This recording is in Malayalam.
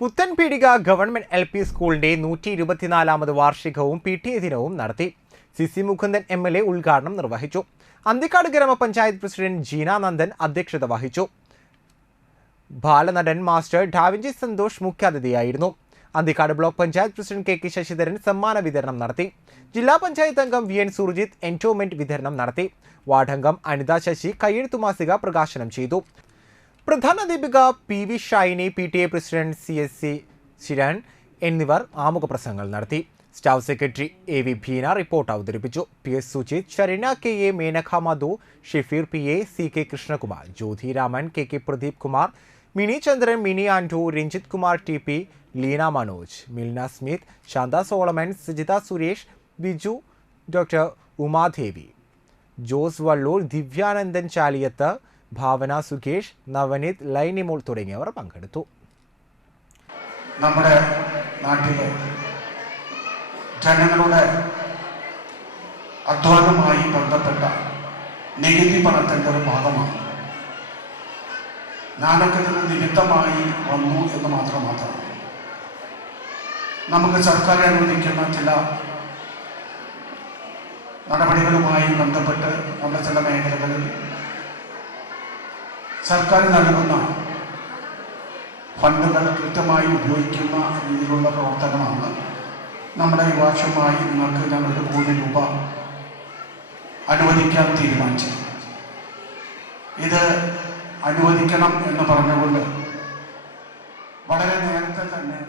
പുത്തൻപീടിക ഗവൺമെന്റ് എൽ പി സ്കൂളിന്റെ നൂറ്റി ഇരുപത്തിനാലാമത് വാർഷികവും പി ടി എ ദിനവും നടത്തി. C C Mukundan M L A ഉദ്ഘാടനം നിർവഹിച്ചു. അന്തിക്കാട് ഗ്രാമപഞ്ചായത്ത് പ്രസിഡന്റ് ജീനാനന്ദൻ അധ്യക്ഷത വഹിച്ചു. ബാലനടൻ master da Vinci Santhosh മുഖ്യാതിഥിയായിരുന്നു. Anthikad block panchayat president K K Sasidharan സമ്മാന വിതരണം നടത്തി. ജില്ലാ പഞ്ചായത്ത് അംഗം വി എൻ സുർജിത്ത് എന്റോമെന്റ് വിതരണം നടത്തി. വാർഡംഗം അനിത ശശി കയ്യെഴുത്തു മാസിക പ്രകാശനം ചെയ്തു. പ്രധാനാധ്യാപിക P V Shiny P T A president C S C Shiran എന്നിവർ ആമുഖ പ്രസംഗങ്ങൾ നടത്തി. Staff secretary A V Bheena report അവതരിപ്പിച്ചു. P S Sujith Charina K A Menaka Madhu Shefeer P A C K Krishnakumar Jyothi Raman K K Pradeep Kumar Mini Chandran Mini Anto Ranjith Kumar T P Leena Manoj Milna Smith Shantha Solomon Sajitha Suresh Biju doctor Umadevi Jose Valloor Divyanandan Chaliyath Bhavana Sukesh Navaneeth Lainimol തുടങ്ങിയവർ പങ്കെടുത്തു. നമ്മുടെ നാട്ടിലെ ജനങ്ങളുടെ അധ്വാനമായി ബന്ധപ്പെട്ട നികുതി പണത്തിന്റെ ഒരു ഭാഗമാണ്. ഞാനൊക്കെ നിമിത്തമായി വന്നു എന്ന് മാത്രം മാത്രം. നമുക്ക് സർക്കാർ അനുവദിക്കുന്ന ചില നടപടികളുമായി ബന്ധപ്പെട്ട് നമ്മുടെ ചില മേഖലകളിൽ സർക്കാർ നൽകുന്ന ഫണ്ടുകൾ കൃത്യമായി ഉപയോഗിക്കുന്ന രീതിയിലുള്ള പ്രവർത്തനമാണ് നമ്മുടെ ഈ വർഷമായി നിങ്ങൾക്ക് ഞങ്ങൾ ഒരു കോടി രൂപ അനുവദിക്കാൻ തീരുമാനിച്ചത്. ഇത് അനുവദിക്കണം എന്ന് പറഞ്ഞുകൊണ്ട് വളരെ നേരത്തെ തന്നെ